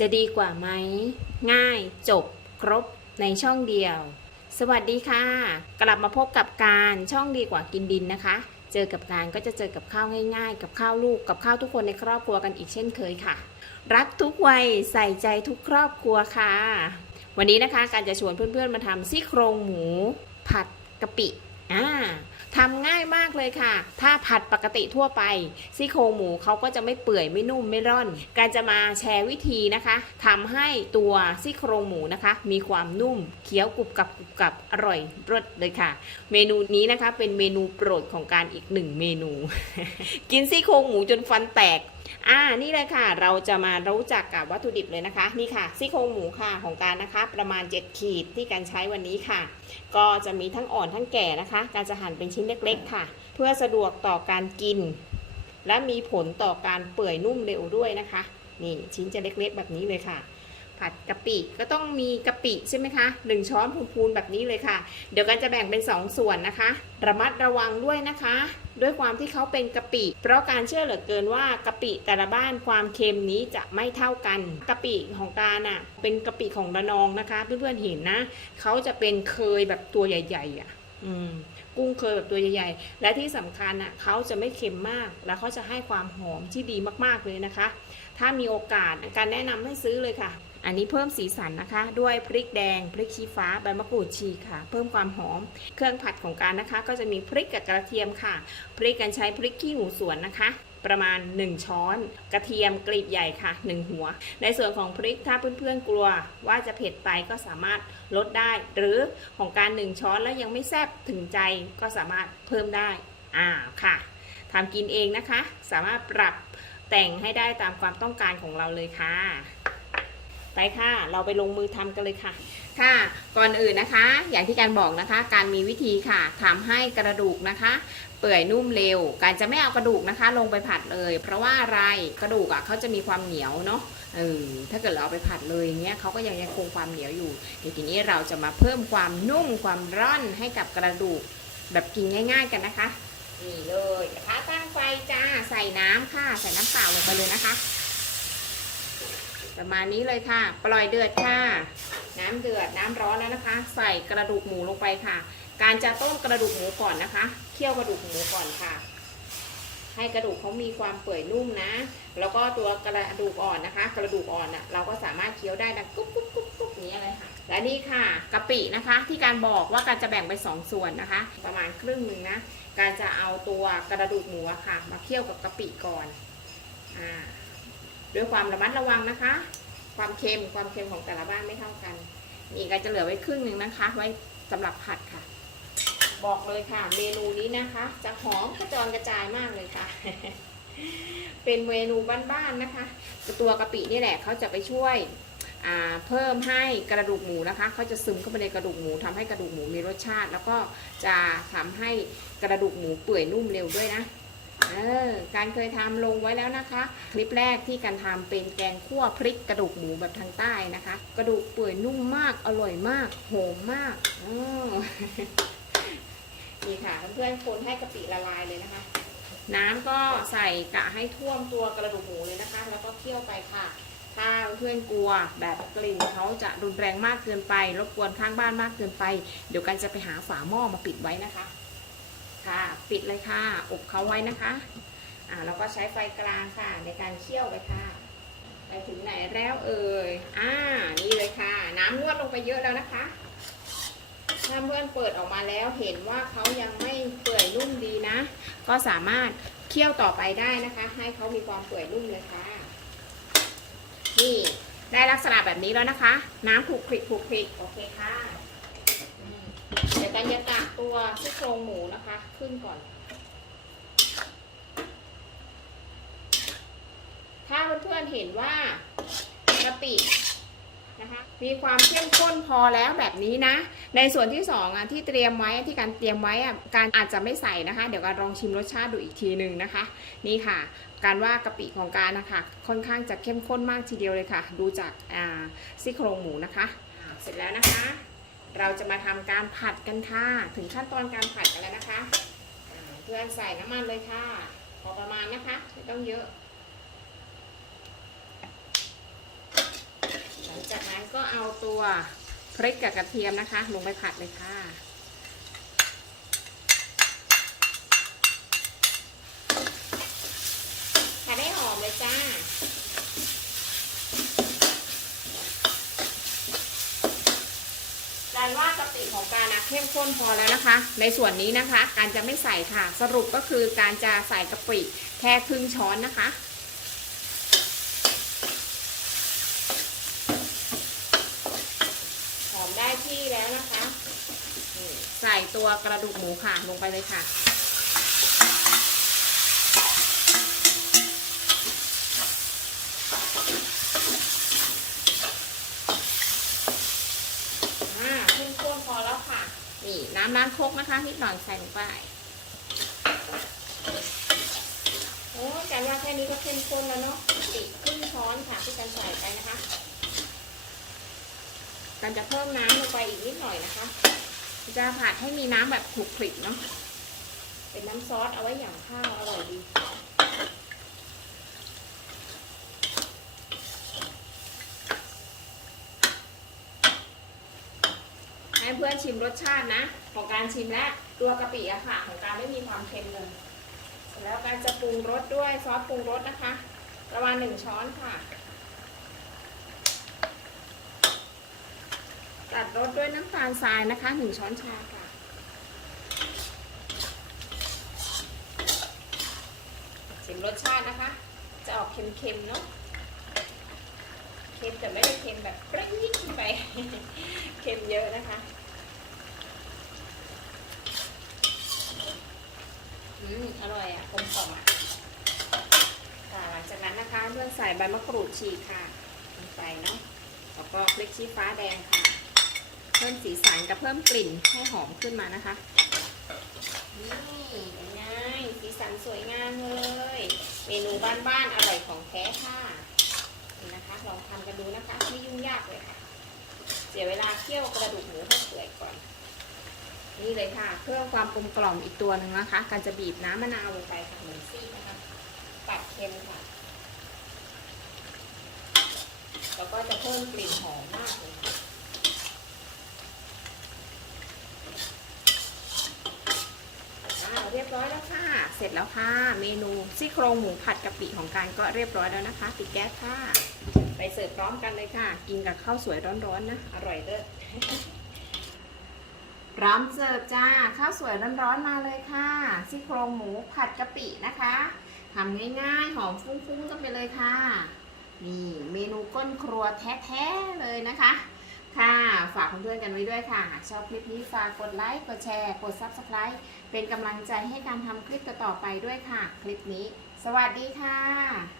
จะดีกว่าไหม ง่ายจบครบในช่องเดียว สวัสดีค่ะ กลับมาพบกับการช่องดีกว่ากินดินนะคะ เจอกับการก็จะเจอกับข้าวง่าย ๆ กับข้าวลูกกับข้าวทุกคนในครอบครัวกันอีกเช่นเคยค่ะ รักทุกวัยใส่ใจทุกครอบครัวค่ะ วันนี้นะคะการจะชวนเพื่อนๆมาทำซี่โครงหมู ผัดกะปิ อ่าทำง่ายมากเลยค่ะ ถ้าผัดปกติทั่วไปซี่โครงหมูเขาก็จะไม่เปื่อยไม่นุ่มไม่ร่อน การจะมาแชร์วิธีนะคะทำให้ตัวซี่โครงหมูนะคะ มีความนุ่มเคี้ยวกรุบกรับกรุบกรับอร่อยรสเลยค่ะ เมนูนี้นะคะเป็นเมนูโปรดของการอีกหนึ่งเมนู กินซี่โครงหมูจนฟันแตกอ่านี่เลยค่ะ เราจะมารู้จักกับวัตถุดิบเลยนะคะ นี่ค่ะซี่โครงหมูค่ะของการนะคะ ประมาณ 7 ขีดที่การใช้วันนี้ค่ะ ก็จะมีทั้งอ่อนทั้งแก่นะคะ การจะหั่นเป็นชิ้นเล็กๆค่ะ เพื่อสะดวกต่อการกิน และมีผลต่อการเปื่อยนุ่มเร็วด้วยนะคะ นี่ชิ้นจะเล็กๆ แบบนี้เลยค่ะ ผัดกะปิก็ต้องมีกะปิใช่ไหมคะหนึ่งช้อนพูนๆแบบนี้เลยค่ะ เดี๋ยวกันจะแบ่งเป็น 2 ส่วนนะคะ ระมัดระวังด้วยนะคะ ด้วยความที่เขาเป็นกะปิ เพราะการเชื่อเหลือเกินว่ากะปิแต่ละบ้านความเค็มนี้จะไม่เท่ากันกะปิของการอะเป็นกะปิของระนองนะคะ เพื่อนๆเห็นนะเขาจะเป็นเคยแบบตัวใหญ่ ๆ อะ อืมกุ้งเคยแบบตัวใหญ่ ๆ และที่สำคัญอะเขาจะไม่เค็มมาก แล้วเขาจะให้ความหอมที่ดีมากๆเลยนะคะ ถ้ามีโอกาสการแนะนำให้ซื้อเลยค่ะ อันนี้เพิ่มสีสันนะคะ ด้วยพริกแดง พริกชี้ฟ้าใบมะกรูดฉีค่ะ เพิ่มความหอม เครื่องผัดของการนะคะ ก็จะมีพริกกับกระเทียมค่ะ พริกกันใช้พริกขี้หนูสวนนะคะประมาณ 1 ช้อน กระเทียมกลีบใหญ่ค่ะ 1 หัว ในส่วนของพริกถ้าเพื่อนๆกลัวว่าจะเผ็ดไปก็สามารถลดได้ หรือของการ 1 ช้อนแล้วยังไม่แซ่บถึงใจก็สามารถเพิ่มได้อ่าค่ะทำกินเองนะคะ สามารถปรับแต่งให้ได้ตามความต้องการของเราเลยค่ะ ไปค่ะ เราไปลงมือทำกันเลยค่ะ ค่ะ ก่อนอื่นนะคะ อย่างที่การบอกนะคะ การมีวิธีค่ะทำให้กระดูกนะคะ เปื่อยนุ่มเร็ว การจะไม่เอากระดูกนะคะ ลงไปผัดเลย เพราะว่าอะไรกระดูกอะเขาจะมีความเหนียวเนาะเออถ้าเกิดเราเอาไปผัดเลยเนี้ยเขาก็ยังยังคงความเหนียวอยู่เดี๋ยวทีนี้เราจะมาเพิ่มความนุ่มความร่อนให้กับกระดูกแบบกินง่าย ๆ กันนะคะนี่เลยกระทะตั้งไฟจ้าใส่น้ำค่ะ ใส่น้ำเปล่าลงไปเลยนะคะ ประมาณนี้เลยค่ะ ปล่อยเดือดค่ะ น้ำเดือดน้ำร้อนแล้วนะคะ ใส่กระดูกหมูลงไปค่ะ การจะต้มกระดูกหมูก่อนนะคะ เคี่ยวกระดูกหมูก่อนค่ะ ให้กระดูกเขามีความเปื่อยนุ่มนะ แล้วก็ตัวกระดูกอ่อนนะคะ กระดูกอ่อนน่ะเราก็สามารถเคี้ยวได้ดังกุ๊บกุ๊บกุ๊บกุ๊บนี้เลยค่ะ และนี่ค่ะกะปินะคะ ที่การบอกว่าการจะแบ่งเป็นสองส่วนนะคะ ประมาณครึ่งหนึ่งนะ การจะเอาตัวกระดูกหมูค่ะ มาเคี่ยวกับกะปิก่อนอ่า ด้วยความระมัดระวังนะคะ ความเค็มความเค็มของแต่ละบ้านไม่เท่ากันนี่ก็จะเหลือไว้ครึ่งหนึ่งนะคะ ไว้สำหรับผัดค่ะ บอกเลยค่ะ เมนูนี้นะคะ จะหอมกระจรกระจายมากเลยค่ะ เป็นเมนูบ้านๆนะคะ ตัวกะปินี่แหละเขาจะไปช่วยเพิ่มให้กระดูกหมูนะคะเขาจะซึมเข้าไปในกระดูกหมูทำให้กระดูกหมูมีรสชาติ แล้วก็จะทำให้กระดูกหมูเปื่อยนุ่มเร็วด้วยนะ เออการเคยทำลงไว้แล้วนะคะ คลิปแรกที่การทำเป็นแกงคั่วพริกกระดูกหมูแบบทางใต้นะคะ กระดูกเปื่อยนุ่มมากอร่อยมากหอมมากออนี่ค่ะเพื่อนๆคนให้กะปิละลายเลยนะคะ น้ำก็ใส่กะให้ท่วมตัวกระดูกหมูเลยนะคะ แล้วก็เคี่ยวไปค่ะถ้าเพื่อนกลัวแบบกลิ่นเขาจะรุนแรงมากเกินไป รบกวนข้างบ้านมากเกินไป เดี๋ยวกันจะไปหาฝาหม้อมาปิดไว้นะคะ ค่ะ ปิดเลยค่ะอบเขาไว้นะคะอ่าเราก็ใช้ไฟกลางค่ะในการเคี่ยวไปค่ะ ไปถึงไหนแล้วเอ่ยอ่านี่เลยค่ะ น้ำนวดลงไปเยอะแล้วนะคะถ้าเพื่อนเปิดออกมาแล้วเห็นว่าเขายังไม่เปื่อยนุ่มดีนะ ก็สามารถเคี่ยวต่อไปได้นะคะ ให้เขามีความเปื่อยนุ่มเลยค่ะ นี่ได้ลักษณะแบบนี้แล้วนะคะ น้ำผูกคลิกผูกคลิกโอเคค่ะ เดี๋ยวกันจะตักตัวซี่โครงหมูนะคะ ขึ้นก่อน ถ้าเพื่อนๆเห็นว่ากะปินะคะมีความเข้มข้นพอแล้วแบบนี้นะ ในส่วนที่สองอะที่เตรียมไว้ที่การเตรียมไว้อะการอาจจะไม่ใส่นะคะ เดี๋ยวการลองชิมรสชาติดูอีกทีหนึ่งนะคะ นี่ค่ะ การว่ากะปิของการนะคะค่อนข้างจะเข้มข้นมากทีเดียวเลยค่ะ ดูจากซี่โครงหมูนะคะ เสร็จแล้วนะคะ เราจะมาทำการผัดกันค่ะ ถึงขั้นตอนการผัดกันแล้วนะคะ เพื่อนใส่น้ำมันเลยค่ะ พอประมาณนะคะไม่ต้องเยอะ หลังจากนั้นก็เอาตัวพริกกับกระเทียมนะคะ ลงไปผัดเลยค่ะ ผัดให้หอมเลยจ้า การว่า กะปิของการนะเข้มข้นพอแล้วนะคะ ในส่วนนี้นะคะ การจะไม่ใส่ค่ะ สรุปก็คือการจะใส่กะปิแค่ครึ่งช้อนนะคะหอมได้ที่แล้วนะคะ ใส่ตัวกระดูกหมูค่ะลงไปเลยค่ะ อ่าขึ้นข้นพอแล้วค่ะ น้ำร้านโคกนะคะนิดหน่อยใส่ลงไปโอ้จานว่าแค่นี้ก็เข้มข้นแล้วเนาะติครึ่งช้อนค่ะที่จะใส่ไปนะคะการจะเพิ่มน้ำลงไปอีกนิดหน่อยนะคะ จะผัดให้มีน้ำแบบขลุกขลิกเนาะเป็นน้ำซอสเอาไว้อย่างข้าวอร่อยดี ให้เพื่อนชิมรสชาตินะ ของการชิมและตัวกะปิอะค่ะ ของการไม่มีความเค็มเลยเสร็จแล้วการจะปรุงรสด้วยซอสปรุงรสนะคะ ประมาณหนึ่งช้อนค่ะ ตัดรสด้วยน้ำตาลทรายนะคะหนึ่งช้อนชาค่ะชิมรสชาตินะคะ จะออกเค็มๆเนาะเค็มแต่ไม่ได้เค็มแบบปรี๊ดไป เค็มเยอะนะคะ อืมอร่อยอะกลมกล่อมอะค่ะหลังจากนั้นนะคะเพื่อนใส่ใบมะกรูดฉีกค่ะลงไปเนาะแล้วก็พริกชี้ฟ้าแดงค่ะ เพิ่มสีสันกับเพิ่มกลิ่นให้หอมขึ้นมานะคะ นี่เป็นไงสีสันสวยงามเลย เมนูบ้านๆอร่อยของแท้ค่ะนี่นะคะลองทำกันดูนะคะไม่ยุ่งยากเลยค่ะ เสียเวลาเคี่ยวกระดูกหมูให้เปื่อยก่อน นี่เลยค่ะ เพื่อความกลมกล่อมอีกตัวหนึ่งนะคะ การจะบีบน้ำมะนาวลงไปค่ะหนึ่งซี่นะคะตัดเค็มค่ะ แล้วก็จะเพิ่มกลิ่นหอมมากเลยค่ะอ่าเรียบร้อยแล้วค่ะ เสร็จแล้วค่ะ เมนูซี่โครงหมูผัดกะปิของการก็เรียบร้อยแล้วนะคะปิดแก๊สค่ะ ไปเสิร์ฟพร้อมกันเลยค่ะ กินกับข้าวสวยร้อนๆนะ อร่อยเลิศ พร้อมเสิร์ฟจ้า ข้าวสวยร้อนๆมาเลยค่ะซี่โครงหมูผัดกะปินะคะทำง่ายๆ หอมฟุ้งๆกันไปเลยค่ะ นี่เมนูก้นครัวแท้ๆเลยนะคะ ค่ะฝากเพื่อนๆกันไว้ด้วยค่ะหากชอบคลิปนี้ฝากกดไลค์กดแชร์ กด Subscribe เป็นกำลังใจให้การทำคลิปต่อๆไปด้วยค่ะ คลิปนี้ สวัสดีค่ะ